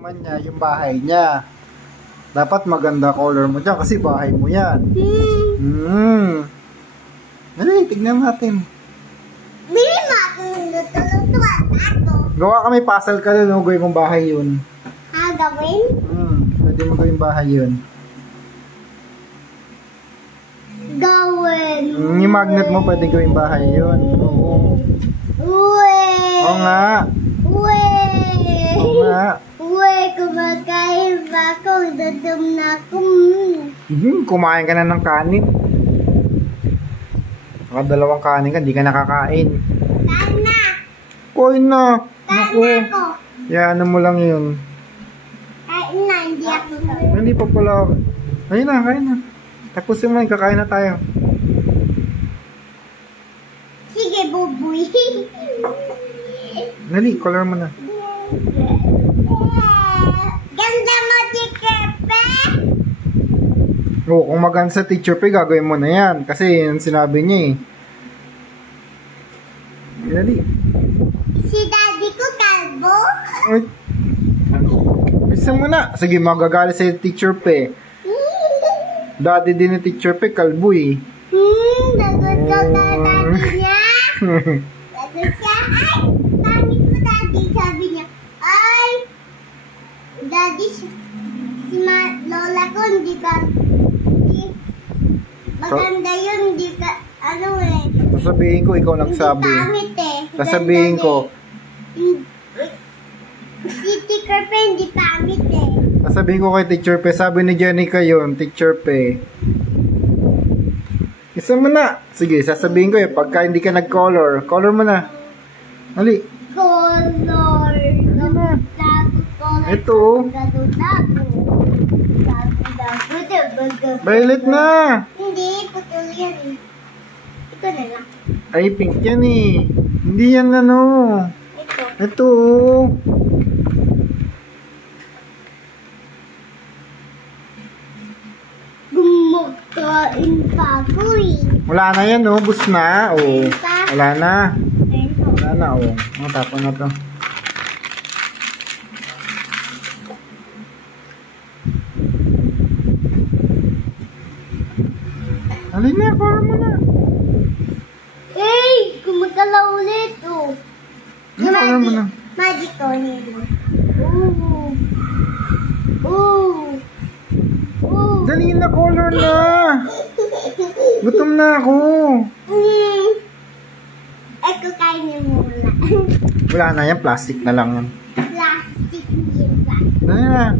Naman niya yung bahay niya. Dapat maganda color mo dyan kasi bahay mo yan. Dali, tignan natin. Gawa kami puzzle ka doon, gawin mong bahay yun. Gawin? Pwede mo gawin bahay yun. Gawin. Yung magnet mo, pwede gawin bahay yun. Oo. Uwe. Oo nga. Uwe. Oo nga. Uwe, kumakain ba ako? Dadam na ako. Kumain ka na ng kanin. Nakadalawang kanin ka, di ka nakakain. Kain na. Kain na. Kain na ako. Yan mo lang yun. Kain na, hindi ako. Hindi pa pala. Ayun na, kain na. Tapusin mo lang, kakain na tayo. Sige, bubuy. Dali, color mo na. Ganda mo, Tikepe. Oo, kung maganda sa teacher P, gagawin mo na yan. Kasi yun sinabi niya eh. Dali. Si daddy ko, kalbo. Ay. Bisa mo na. Sige, magagalit sa teacher P. Daddy din ni teacher P, kalbo eh. Nagusto ka daddy niya. Sabi siya, ay, pangit mo daddy. Sabi niya, ay, daddy, si lola ko, hindi ka, maganda yun, hindi ka, ano eh. Sasabihin ko, ikaw nagsabi. Hindi pangit eh. Sasabihin ko. Si Teacher P, hindi pangit eh. Sasabihin ko kay teacher P, sabi ni Jenica yun, teacher P. Isa mo na. Sige, sasabihin ko eh, pagka hindi ka nag-color, color mo na. Dali. Color. Ito. Violet na. Hindi, putol yan eh. Ito na lang. Ay, pink yan eh. Hindi yan ano. Ito. Ito. Gumakain pa ako eh. Wala na yan oh, bus na. Oh. Wala na. Ito. Wala na oh. Matapon na to. Alin na, color mo na. Eh, gumagalaw ulit oh. Color mo na. Magic ko nito. Ooh. Ooh. Ooh. Dali na, color na. Gutom na ako. Eko kainin mo muna. Wala na yan, plastic na lang yan. Plastic yun ba? Dali na.